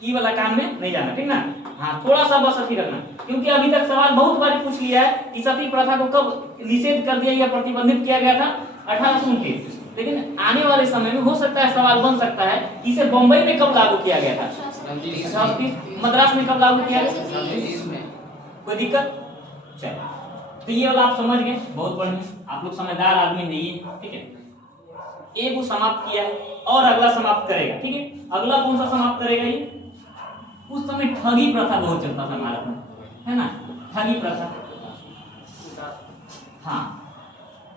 ये वाला काम में नहीं जाना, ठीक ना। हाँ थोड़ा सा बस अथी रखना, क्योंकि अभी तक सवाल बहुत बार पूछ लिया है कि सती प्रथा को कब निषेध कर दिया या प्रतिबंधित किया गया था, 1829। लेकिन आने वाले समय में हो सकता है सवाल बन सकता है कि इसे बम्बई में कब लागू किया गया था, 1830। मद्रास में कब लागू किया गया, 1830 में। कोई दिक्कत? चलो तो ये वाला आप समझ गए, बहुत बढ़िया, आप लोग समझदार आदमी है ये, ठीक है। एक वो समाप्त किया है और अगला समाप्त करेगा, ठीक है। अगला कौन सा समाप्त करेगा ये? उस समय ठगी प्रथा बहुत चलता था भारत में, है ना, ठगी प्रथा। हाँ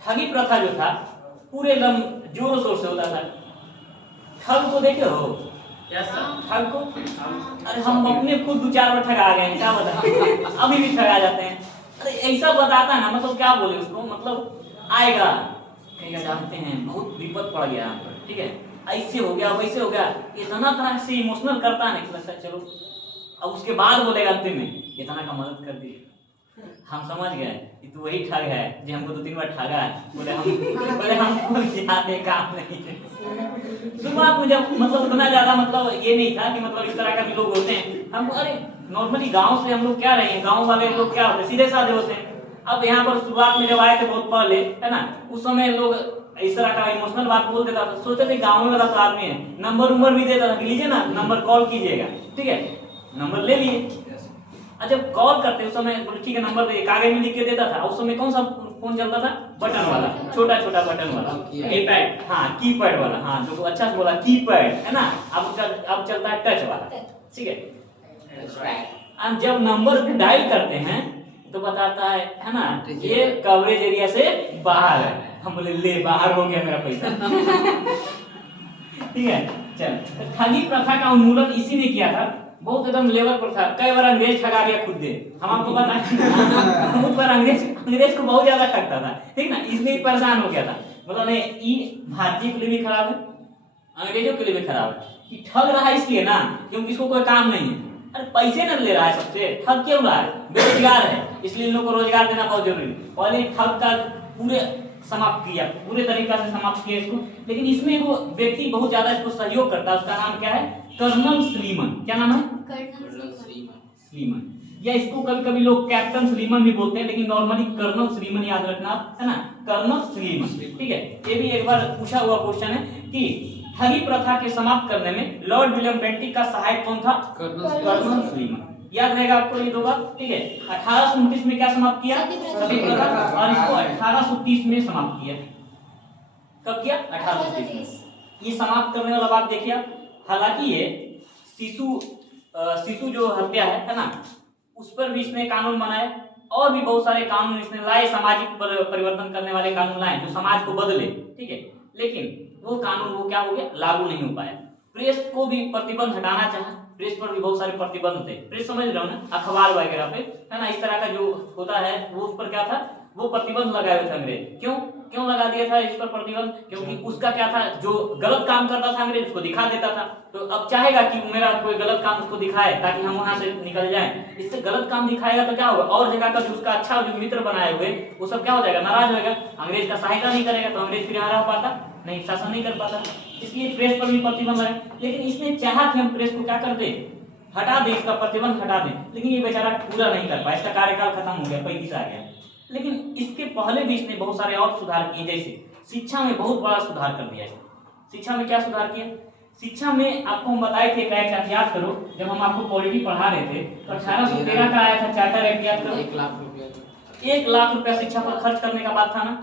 ठगी प्रथा जो था पूरे एकदम जोरों शोर से होता था। ठग को देखे हो? ठग को, अरे हम अपने खुद 2-4 बार ठगा गए हैं, क्या बता अभी भी ठगा जाते हैं। अरे ऐसा बताता है ना, मतलब क्या बोले उसको, मतलब आएगा कहेगा जानते हैं बहुत विपद पड़ गया, ठीक है, ऐसे हो गया वैसे हो गया, इतना तरह से इमोशनल करता है ना, लगता है चलो। अब उसके बाद बोलेगा अंतिम में इतना का मदद कर दी, हम समझ गए कि तू वही ठग है जो हमको 2-3 बार ठगा है। बोले हमको ज्यादा काम नहीं है। शुरुआत में जब मतलब उतना ज्यादा मतलब ये नहीं था कि मतलब इस तरह का भी लोग होते हैं। हम अरे नॉर्मली गांव से हम लोग क्या रहे हैं, गांव वाले लोग क्या होते हैं, सीधे साधे होते हैं। अब यहाँ पर शुरुआत में जब आए थे बहुत पहले, है ना, उस समय लोग इस तरह का इमोशनल बात बोल देता था, सोचते थे गाँव में वाला तो आदमी है, नंबर भी देता था कि लीजिए ना नंबर कॉल कीजिएगा, ठीक है, नंबर ले लिए। जब कॉल करते उस समय बोले ठीक है नंबर दे, कागज में लिख के देता था। उस समय कौन सा फोन चलता था, बटन वाला, छोटा छोटा बटन वाला कीपैड, हाँ कीपैड वाला, हाँ जो अच्छा से बोला कीपैड, है ना। अब चलता है टच वाला, ठीक है। हम जब नंबर डायल करते हैं तो बताता है ना, ये कवरेज एरिया से बाहर है। हम बोले ले बाहर हो गया मेरा पैसा। ठीक है, चल ठगी प्रथा का उन्मूलन इसी ने किया था, बहुत एकदम लेवल पर था। कई बार अंग्रेज ठगा गया खुद दे, हम आपको बताएं बहुत बार अंग्रेज को बहुत ज्यादा ठगता था, ठीक ना, इसलिए परेशान हो गया था। मतलब नहीं, ये भारतीय के लिए भी खराब है, अंग्रेजों के लिए भी खराब है कि ठग रहा है इसलिए ना क्योंकि इसको कोई काम नहीं है। अरे पैसे न ले रहा है सबसे, ठग क्यों रहा है, बेरोजगार है, इसलिए इन लोगों को रोजगार देना बहुत जरूरी है। पहले ठग का पूरे समाप्त किया, पूरे तरीका से समाप्त किया इसको। लेकिन इसमें वो व्यक्ति बहुत ज्यादा इसको सहयोग करता है, उसका नाम क्या है, कर्नल स्लीमन। क्या नाम है, कर्नल स्लीमन, या इसको कभी कभी लोग कैप्टन स्लीमन भी बोलते हैं, लेकिन नॉर्मली कर्नल स्लीमन याद रखना, है ना, कर्नल स्लीमन, ठीक है। ये भी एक बार पूछा हुआ क्वेश्चन है कि ठगी प्रथा के समाप्त करने में लॉर्ड विलियम बेंटिक का सहायक कौन था, कर्नल स्लीमन। याद रहेगा आपको ये दो बात, ठीक है। 1829 में क्या समाप्त किया, सती प्रथा, और इसको 1830 में समाप्त किया। कब किया, 1830। ये समाप्त करने वाला बात देखिए। हालांकि ये शिशु जो हत्या है ना, उस पर भी इसने कानून बनाया, और भी बहुत सारे कानून इसने लाए, सामाजिक परिवर्तन करने वाले कानून लाए जो समाज को बदले, ठीक है। लेकिन वो कानून वो क्या हो गया, लागू नहीं हो पाया। प्रेस को भी प्रतिबंध हटाना चाहा, प्रेस पर भी बहुत सारे प्रतिबंध थे। प्रेस समझ रहे हो ना, अखबार वगैरह पे, है ना, इस तरह का जो होता है वो उस पर क्या था, वो प्रतिबंध लगाए हुए थे अंग्रेज। क्यों लगा दिया था इस पर प्रतिबंध, क्योंकि उसका क्या था, जो गलत काम करता था अंग्रेज उसको दिखा देता था। तो अब चाहेगा कि मेरा कोई गलत काम उसको दिखाए ताकि हम वहां से निकल जाएं। इससे गलत काम दिखाएगा तो क्या होगा, और जगह का जो उसका अच्छा जो मित्र बनाए हुए वो सब क्या हो जाएगा, नाराज हो जाएगा, अंग्रेज का सहायता नहीं करेगा, तो अंग्रेज फिर यहाँ रह पाता नहीं, शासन नहीं कर पाता। इसलिए प्रेस पर भी प्रतिबंध है। लेकिन इसने चाहा कि हम प्रेस को क्या कर दे, हटा दे, इसका प्रतिबंध हटा दे, लेकिन ये बेचारा पूरा नहीं कर पाया, इसका कार्यकाल खत्म हो गया, 35 आ गया। लेकिन इसके पहले भी इसने बहुत सारे और सुधार किए, जैसे शिक्षा में बहुत बड़ा सुधार कर दिया। शिक्षा में क्या सुधार किया, शिक्षा में आपको हम बताए थे, क्या याद करो, जब हम आपको पॉलिटी पढ़ा रहे थे तो 1813 का आया था चार्टर एक्ट, याद करो, 1 लाख रुपया 1 लाख रुपया शिक्षा पर खर्च करने का बात था ना।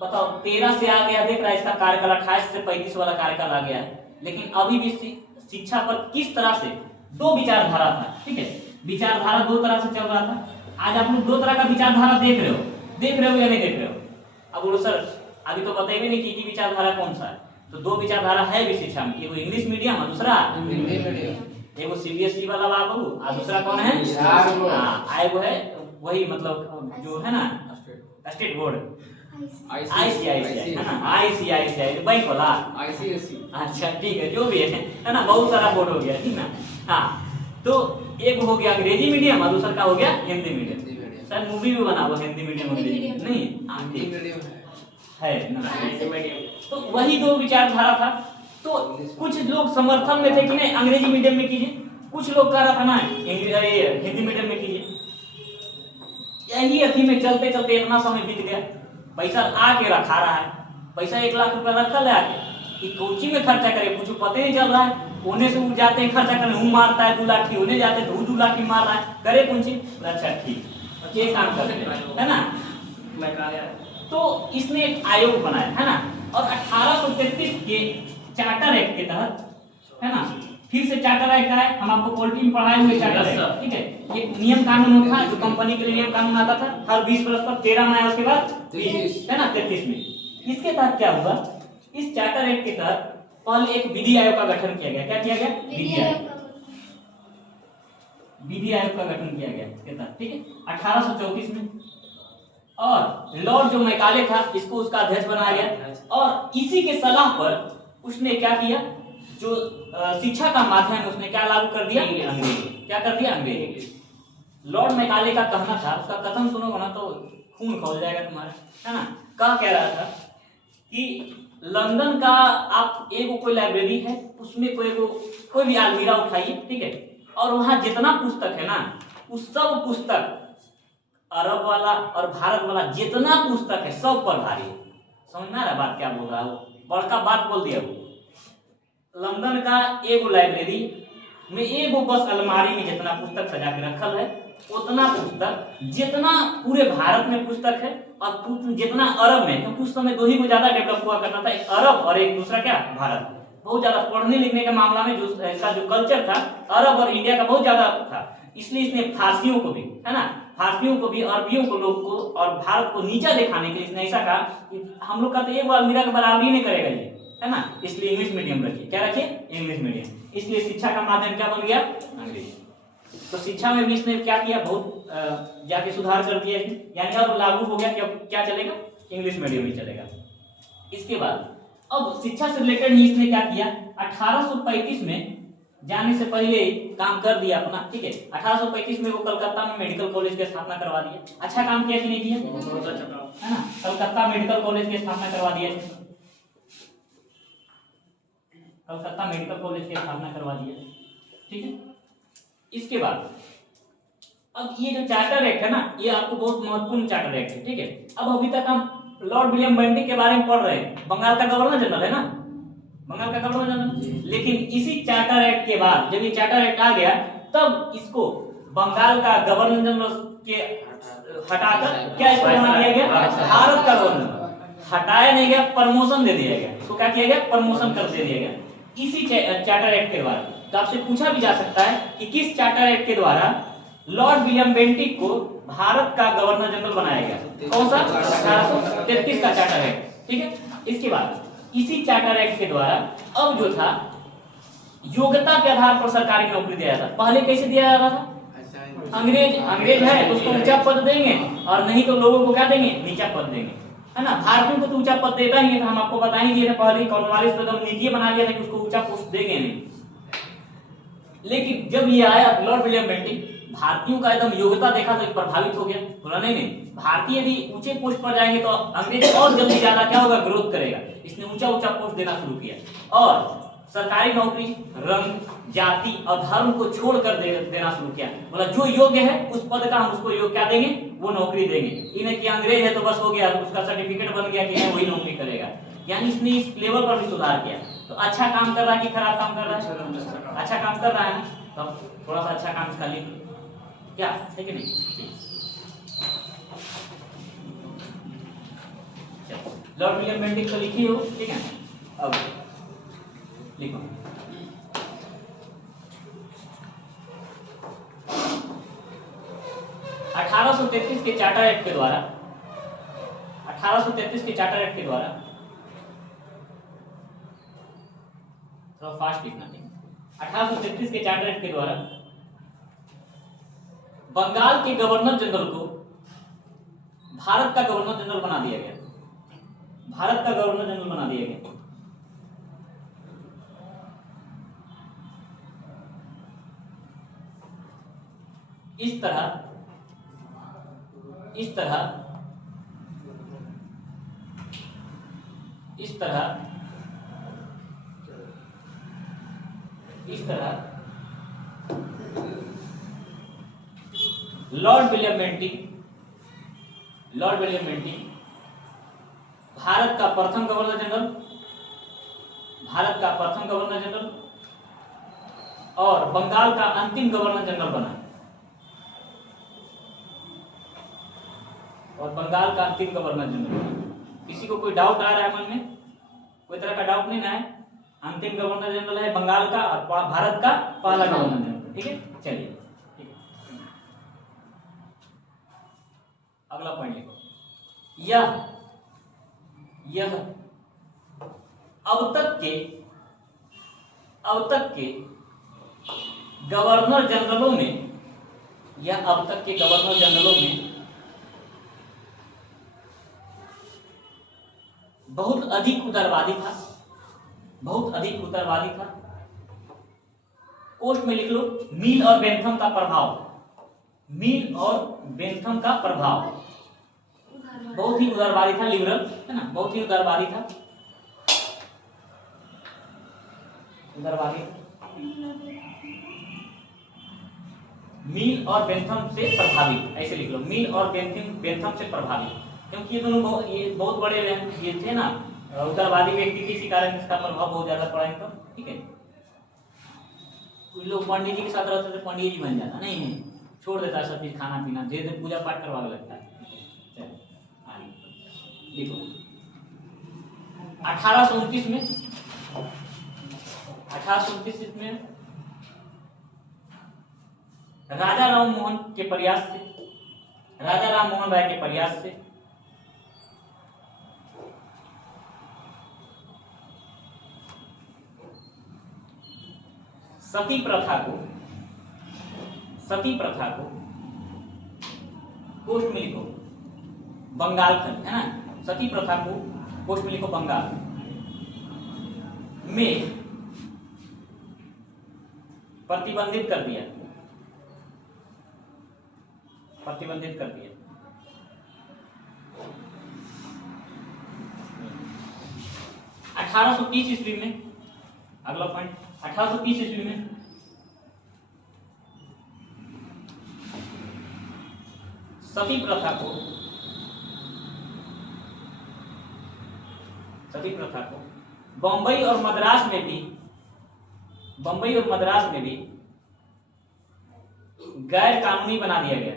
बताओ 13 से आ गया, देख रहा है इसका कार्यकाल 28 से 35 वाला कार्यकाल आ गया है। लेकिन अभी भी शिक्षा पर किस तरह से दो विचारधारा था, ठीक है, विचारधारा दो तरह से चल रहा था। आज आप लोग दो तरह का विचारधारा देख रहे हो या नहीं देख रहे हो। अब बोलो सर अभी तो बताइए नहीं कि विचारधारा कौन सा है, तो दो विचारधारा है भी शिक्षा में, एगो इंग्लिश मीडियम और दूसरा हिंदी मीडियम, एगो सीबीएसई वाला बाबू और दूसरा कौन है, एगो है वही मतलब जो है ना स्टेट बोर्ड, आईसीआईसीआई, है ना, आईसीआईसीआई बैंक वाला, आईसीएसई, अच्छा ठीक है, जो भी है ना, बहुत सारा बोर्ड हो गया, ठीक ना। हाँ, तो एक हो गया अंग्रेजी मीडियम और दूसरा का हो गया हिंदी मीडियम। सर मूवी भी बना हुआ हिंदी मीडियम नहीं, हिंदी मीडियम है ना, हिंदी मीडियम। तो वही दो विचारधारा था। तो कुछ लोग समर्थन में थे कि नहीं अंग्रेजी मीडियम में कीजिए, कुछ लोग कह रहा था ना हिंदी मीडियम में कीजिए। यही अथी में चलते चलते इतना समय बीत गया, पैसा आके रखा रहा है, पैसा 1 लाख रुपया रखा ले आके कि कोची में खर्चा करे, कुछ पता नहीं चल रहा है। होने से वो जाते हैं खर्चा करने, वो मारता है 2 लाठी, होने जाते तो वो 2 लाठी मार रहा है, करे कौन सी, अच्छा ठीक ये काम करते है ना। तो इसने एक आयोग बनाया है ना, और 1833 के चार्टर एक्ट के तहत, है ना, फिर से चार्टर एक्ट है, हम आपको पॉलिटी में पढ़ाए हुए चार्टर एक्ट, ठीक है। ये नियम कानून था जो कंपनी के लिए नियम कानून आता था, हर 20 वर्ष पर 13 में आया, उसके बाद 20 है ना 33 में। इसके तहत क्या हुआ, इस चार्टर एक्ट के तहत पहले एक विधि आयोग का गठन किया गया। क्या किया गया, विधि आयोग का गठन किया गया इसके तहत, ठीक है, 1834 में। और लॉर्ड जो मैकाले था इसको उसका अध्यक्ष बनाया गया, और इसी के सलाह पर उसने क्या किया, जो शिक्षा का माध्यम उसने क्या लागू कर दिया, अंग्रेजी। क्या कर दिया, अंग्रेजी। लॉर्ड मैकाले का कहना था, उसका कथन सुनोगे ना तो खून खौल जाएगा तुम्हारा, है ना। क्या कह रहा था कि लंदन का आप एगो कोई लाइब्रेरी है, उसमें कोई भी अलमीरा उठाइए, ठीक है, और वहां जितना पुस्तक है ना, उस सब पुस्तक अरब वाला और भारत वाला जितना पुस्तक है सब पर भारी है। समझ में आ रहा बात क्या बोल रहा है वो, बड़का बात बोल दिया वो। लंदन का एगो लाइब्रेरी में एगो बस अलमारी में जितना पुस्तक सजा के रखल है, उतना पुस्तक जितना पूरे भारत में पुस्तक है और जितना अरब में, क्योंकि उस समय दो ही को ज्यादा डेवलप हुआ करता था, एक अरब और एक दूसरा क्या भारत। बहुत ज्यादा पढ़ने लिखने के मामला में जो इसका जो कल्चर था अरब और इंडिया का बहुत ज्यादा था, इसलिए इसने फारसियों को भी, है ना, फारसियों को भी, अरबियों को, लोग को और भारत को नीचा दिखाने के लिए इसने ऐसा कहा कि हम लोग का तो एक अलमीरा के बराबर ही नहीं करेगा ये, है ना, इसलिए इंग्लिश मीडियम रखिए। क्या रखिए? English medium. इसलिए शिक्षा का माध्यम क्या बन गया? अंग्रेजी। तो शिक्षा में भी इसने क्या किया, बहुत जाके सुधार कर दिया, यानी अब लागू हो गया कि अब क्या चलेगा? इंग्लिश मीडियम ही चलेगा। इसके बाद अब शिक्षा से रिलेटेड ही इसने क्या किया, 1835 में जाने से पहले काम कर दिया अपना, ठीक है। 1835 में वो कलकत्ता में मेडिकल कॉलेज की स्थापना करवा दिया। अच्छा काम किया कि नहीं किया? है ना, कलकत्ता मेडिकल कॉलेज की स्थापना करवा दिया, कलकत्ता मेडिकल कॉलेज की स्थापना करवा दिया, ठीक है। इसके बाद अब ये जो चार्टर एक्ट है ना, ये आपको बहुत महत्वपूर्ण चार्टर एक्ट है, ठीक है। अब अभी तक हम लॉर्ड विलियम बेंटिक के बारे में पढ़ रहे हैं, बंगाल का गवर्नर जनरल है ना, बंगाल का गवर्नर जनरल। लेकिन इसी चार्टर एक्ट के बाद जब ये चार्टर एक्ट आ गया, तब इसको बंगाल का गवर्नर जनरल के हटाकर क्या इसको बना दिया गया? भारत का गवर्नर। हटाया नहीं गया, प्रमोशन दे दिया गया। इसको क्या किया गया? प्रमोशन कर दे दिया गया इसी चार्टर एक्ट के द्वारा। तो आपसे पूछा भी जा सकता है कि किस चार्टर एक्ट के द्वारा लॉर्ड विलियम बेंटिक को भारत का गवर्नर जनरल बनाया गया? कौन सा? 1833 का चार्टर एक्ट, ठीक है। इसके बाद इसी चार्टर एक्ट के द्वारा अब जो था योग्यता के आधार पर सरकारी नौकरी दिया जाता। पहले कैसे दिया जाता था? अंग्रेज है तो उसको ऊंचा पद देंगे, और नहीं तो लोगों को क्या देंगे? नीचा पद देंगे, है ना। भारतीयों को तो ऊंचा पद देता ही है, हम आपको बता ही दिए थे पहले, कॉर्नवालिस तो एकदम नीति बना दिया था कि उसको ऊंचा पोस्ट देंगे नहीं। लेकिन जब ये आया लॉर्ड विलियम बेंटिक, भारतीयों का एकदम योग्यता देखा तो प्रभावित हो गया, बोला नहीं, भारतीय यदि ऊंचे पोस्ट पर जाएंगे तो अंग्रेज और जल्दी ज्यादा क्या होगा? ग्रोथ करेगा। इसने ऊंचा ऊंचा पोस्ट देना शुरू किया और सरकारी नौकरी रंग, जाति और धर्म को छोड़कर देना शुरू किया। बोला जो योग्य है उस पद का हम उसको योग्य क्या देंगे? वो नौकरी देंगे। इन्हें कि अंग्रेज है तो बस हो गया, उसका सर्टिफिकेट बन गया कि वही नौकरी करेगा। यानी इसने इस लेवल पर भी सुधार किया। तो अच्छा काम कर रहा है कि खराब काम कर रहा है? अच्छा काम कर रहा है ना, तो थोड़ा सा अच्छा काम इसका लिख क्या है कि नहीं। लॉर्ड विलियम बेंटिक तो लिखी हो, ठीक है। अब लिखो 1833 के चार्टर एक्ट के द्वारा, 1833 के चार्टर एक्ट के द्वारा, थोड़ा फास्ट लिखना चाहिए। 1833 के चार्टर एक्ट के द्वारा बंगाल के गवर्नर जनरल को भारत का गवर्नर जनरल बना दिया गया। भारत का गवर्नर जनरल बना दिया गया। इस तरह लॉर्ड विलियम बेंटिक भारत का प्रथम गवर्नर जनरल और बंगाल का अंतिम गवर्नर जनरल बना। किसी को कोई डाउट आ रहा है मन में? कोई तरह का डाउट नहीं ना है? अंतिम गवर्नर जनरल है बंगाल का और भारत का पहला गवर्नर जनरल, ठीक है। चलिए अगला पॉइंट लिखो। यह अब तक के गवर्नर जनरलों में बहुत अधिक उदारवादी था। कोर्ट में लिख लो, मील और बेंथम का प्रभाव। मिल और बेंथम का प्रभाव बहुत ही उदारवादी था, लिबरल है ना, बहुत ही उदारवादी था, उदारवादी। मिल और बेंथम से प्रभावित, ऐसे लिख लो, मिल और बेंथम से प्रभावित, क्योंकि ये दोनों ये बहुत बड़े ये थे ना उदारवादी व्यक्ति, किसी कारण इसका प्रभाव बहुत ज्यादा पड़ा इनको। ठीक है, कुछ लोग पंडित जी के साथ रहते थे, पंडित जी बन जाता, नहीं छोड़ देता सब चीज, खाना पीना, धीरे धीरे पूजा पाठ करवाने लगता है। देखो 1829 में 1829 में राजा राम मोहन के प्रयास से, राजा राम मोहन राय के प्रयास से सती प्रथा को पोस्ट में लिखो बंगाल खंड, है ना, सती प्रथा को पोस्ट में लिखो बंगाल में प्रतिबंधित कर दिया, 1830 ईस्वी में, अगला पॉइंट, 1830 ईस्वी में सती प्रथा को बम्बई और मद्रास में भी गैर कानूनी बना दिया गया।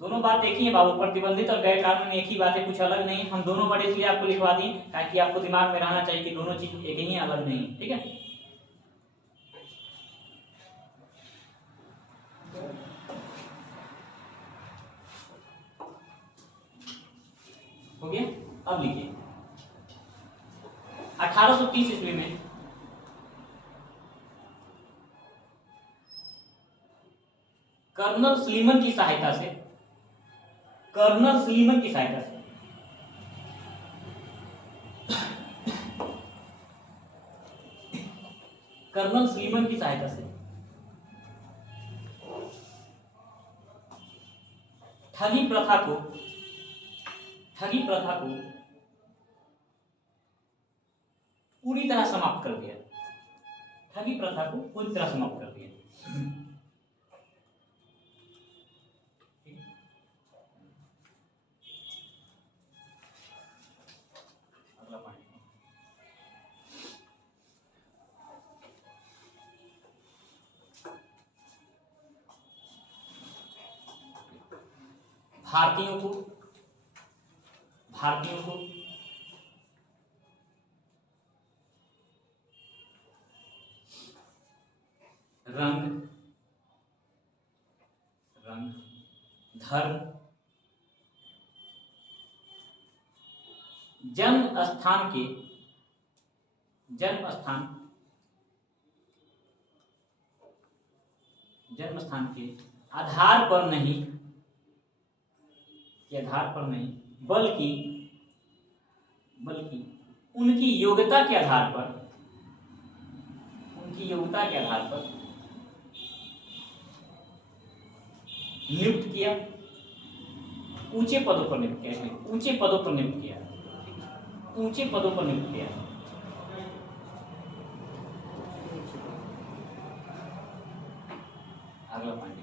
दोनों बात एक ही है बाबू, प्रतिबंधित और गैर कानूनी एक ही बात है, कुछ अलग नहीं। हम दोनों वर्ड इसलिए आपको लिखवा दिए ताकि आपको दिमाग में रहना चाहिए कि दोनों चीज एक ही, अलग नहीं। ठीक है, हो गया। अब लिखिए 1830 ईस्वी में कर्नल स्लीमन की सहायता से कर्नल स्लीमन की सहायता से ठगी प्रथा को पूरी तरह समाप्त कर दिया। अगला पॉइंट, भारतीयों को रंग, धर्म, जन्म स्थान के आधार पर नहीं, बल्कि उनकी योग्यता के आधार पर नियुक्त किया, ऊंचे पदों पर नियुक्त किया। अगला पॉइंट,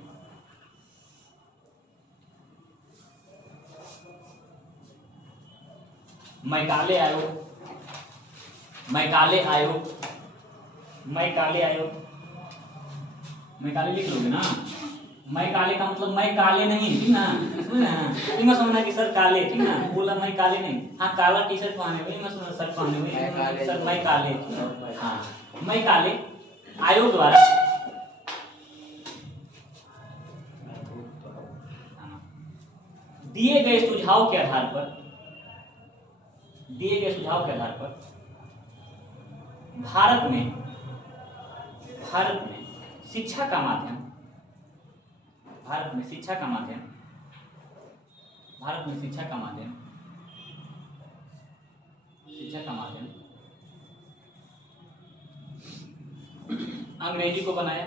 मैकाले लिख लोगे ना। मैं काले का मतलब मैं काले नहीं, ठीक ना, मैं समझना कि सर काले, ठीक ना, बोला मैं काले नहीं, हाँ काला टी शर्ट पहने हुए, मैं समझ शर्ट पहने हुए, सर मैं काले, हाँ मैं काले आयोग द्वारा दिए गए सुझाव के आधार पर भारत में शिक्षा का माध्यम अंग्रेजी को बनाया।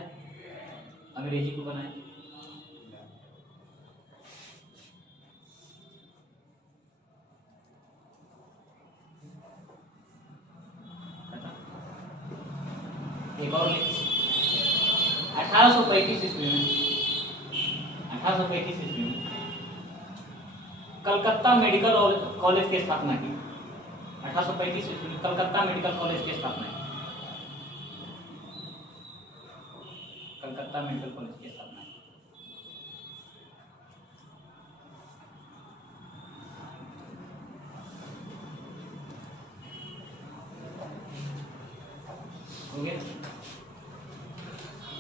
एक और 1835 ईस्वी में 1835 ईस्वी में कलकत्ता मेडिकल कॉलेज की स्थापना की। 1835 ईस्वी में कलकत्ता मेडिकल कॉलेज की स्थापना की। कलकत्ता मेडिकल कॉलेज की स्थापना की। हो गया।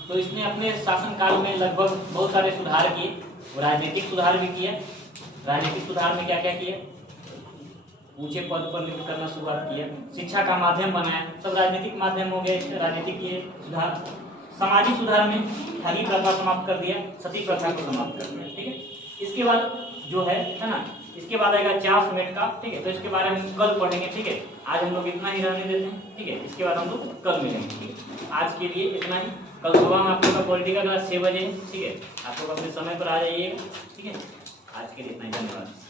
तो इसने अपने शासनकाल में लगभग बहुत सारे सुधार किए, राजनीतिक सुधार भी किया। राजनीतिक सुधार में क्या क्या किया? ऊंचे पद पर नियुक्त करना शुरुआत किया, शिक्षा का माध्यम बनाया, सब राजनीतिक माध्यम हो गए। राजनीतिक किए सुधार। सामाजिक सुधार में ठगी प्रथा समाप्त कर दिया, सती प्रथा को समाप्त कर दिया। ठीक है, इसके बाद जो है ना, इसके बाद आएगा चास मेट का। ठीक है, तो इसके बारे में कल पढ़ेंगे। ठीक है, आज हम लोग इतना ही रहने देते हैं। ठीक है, इसके बाद हम लोग कल मिलेंगे। ठीक है, आज के लिए इतना ही। कल सुबह में आप लोग का पॉलिटिकल क्लास 6 बजे। ठीक है, आप लोग अपने समय पर आ जाइएगा। ठीक है, आज के लिए इतना ही। धन्यवाद।